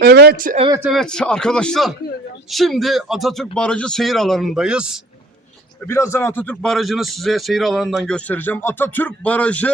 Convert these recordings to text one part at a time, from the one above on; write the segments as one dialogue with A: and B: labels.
A: Evet, evet, evet arkadaşlar. Şimdi Atatürk Barajı seyir alanındayız. Birazdan Atatürk Barajı'nı size seyir alanından göstereceğim. Atatürk Barajı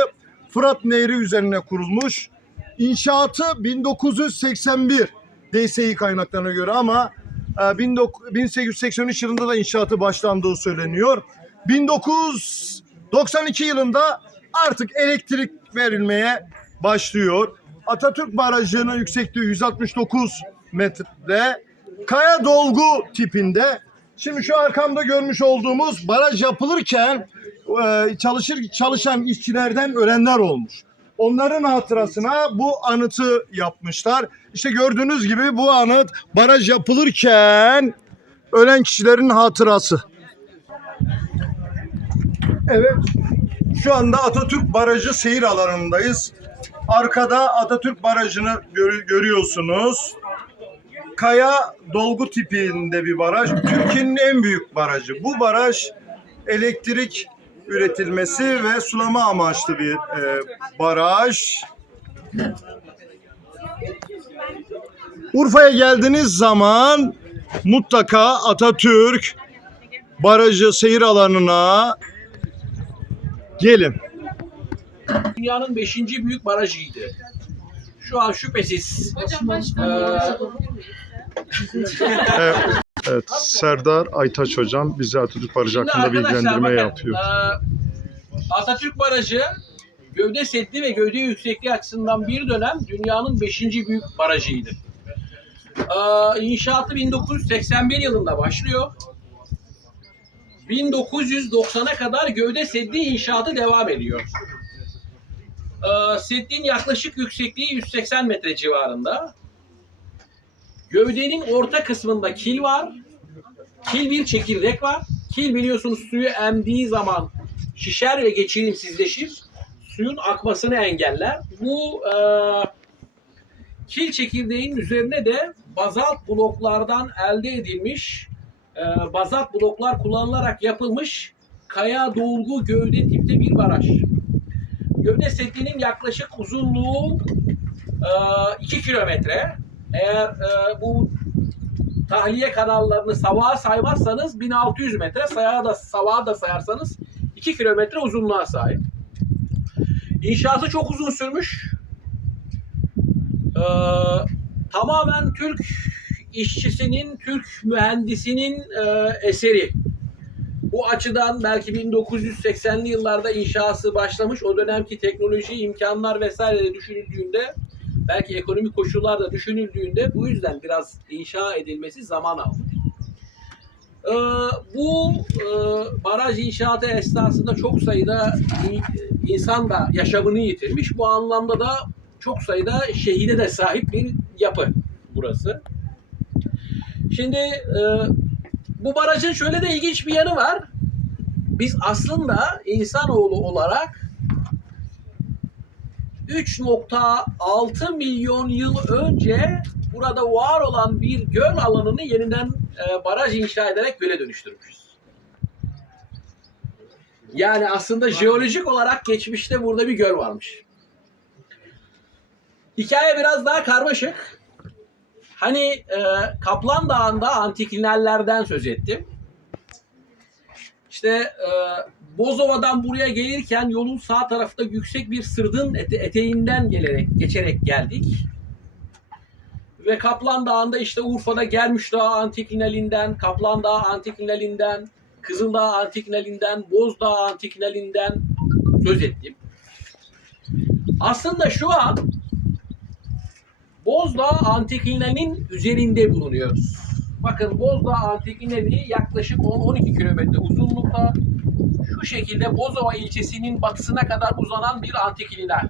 A: Fırat Nehri üzerine kurulmuş. İnşaatı 1981 DSİ kaynaklarına göre ama e, 19- 1883 yılında da inşaatı başlandığı söyleniyor. 1992 yılında artık elektrik verilmeye başlıyor. Atatürk Barajı'nın yüksekliği 169 metre. Kaya dolgu tipinde. Şimdi şu arkamda görmüş olduğumuz baraj yapılırken e, çalışır çalışan işçilerden ölenler olmuş. Onların hatırasına bu anıtı yapmışlar. İşte gördüğünüz gibi bu anıt baraj yapılırken ölen kişilerin hatırası. Evet. Şu anda Atatürk Barajı seyir alanındayız. Arkada Atatürk Barajı'nı gör- görüyorsunuz. Kaya dolgu tipinde bir baraj. Türkiye'nin en büyük barajı. Bu baraj elektrik üretilmesi ve sulama amaçlı bir e, baraj. Urfa'ya geldiğiniz zaman mutlaka Atatürk Barajı seyir alanına gelin.
B: Dünyanın 5. büyük barajıydı. Şu an şüphesiz
C: Hocam başkanım.
A: Evet, evet, Serdar Aytaç hocam bize Atatürk Barajı
B: Şimdi
A: hakkında bilgilendirme
B: bakın,
A: yapıyor.
B: eee, Atatürk Barajı gövde seddi ve gövde yüksekliği açısından bir dönem dünyanın 5. büyük barajıydı. Eee inşaatı 1981 yılında başlıyor. 1990'a kadar gövde seddi inşaatı devam ediyor. Eee seddin yaklaşık yüksekliği 180 metre civarında. Gövdenin orta kısmında kil var. Kil bir çekirdek var. Kil biliyorsunuz suyu emdiği zaman şişer ve geçirimsizleşir. Suyun akmasını engeller. Bu e, kil çekirdeğin üzerine de bazalt bloklardan elde edilmiş e, bazalt bloklar kullanılarak yapılmış kaya dolgu gövde tipte bir baraj. Gövde setinin yaklaşık uzunluğu 2 kilometre. Eğer e, bu tahliye kanallarını savağa saymazsanız 1600 metre, sayağı da savağa da sayarsanız 2 kilometre uzunluğa sahip. İnşaatı çok uzun sürmüş. Ee, tamamen Türk işçisinin, Türk mühendisinin e, eseri. Bu açıdan belki 1980'li yıllarda inşası başlamış. O dönemki teknoloji, imkanlar vesaire de düşünüldüğünde belki ekonomik koşullar da düşünüldüğünde bu yüzden biraz inşa edilmesi zaman aldı. Ee, bu e, baraj inşaatı esnasında çok sayıda insan da yaşamını yitirmiş. Bu anlamda da çok sayıda şehide de sahip bir yapı burası. Şimdi e, bu barajın şöyle de ilginç bir yanı var. Biz aslında insanoğlu olarak 3.6 milyon yıl önce burada var olan bir göl alanını yeniden e, baraj inşa ederek göle dönüştürmüşüz. Yani aslında jeolojik olarak geçmişte burada bir göl varmış. Hikaye biraz daha karmaşık. Hani e, Kaplan Dağı'nda antiklinallerden söz ettim. İşte e, Bozova'dan buraya gelirken yolun sağ tarafta yüksek bir sırdın ete- eteğinden gelerek geçerek geldik. Ve Kaplan Dağı'nda işte Urfa'da Germüş Dağı antiklinalinden, Kaplan Dağı antiklinalinden, Kızıldağ antiklinalinden, Bozdağ antiklinalinden söz ettim. Aslında şu an Bozdağ antiklinalinin üzerinde bulunuyoruz. Bakın Bozdağ antiklinali yaklaşık 10-12 kilometre uzunlukta şu şekilde Bozova ilçesinin batısına kadar uzanan bir antiklinal.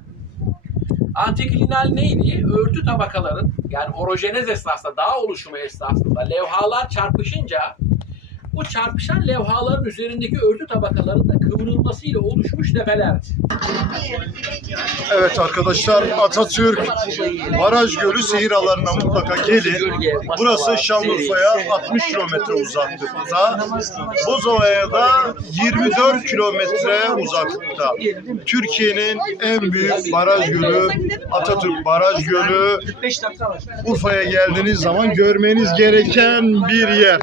B: Antiklinal neydi? Örtü tabakaların yani orojenez esnasında, dağ oluşumu esnasında levhalar çarpışınca o çarpışan levhaların üzerindeki örtü tabakalarında kıvrılmasıyla oluşmuş tepelerdir.
A: Evet arkadaşlar Atatürk Baraj Gölü seyir alanına mutlaka gelin. Burası Şanlıurfa'ya 60 kilometre uzaklıkta. Bozova'ya da 24 kilometre uzaklıkta. Türkiye'nin en büyük baraj gölü Atatürk Baraj Gölü. Urfa'ya geldiğiniz zaman görmeniz gereken bir yer.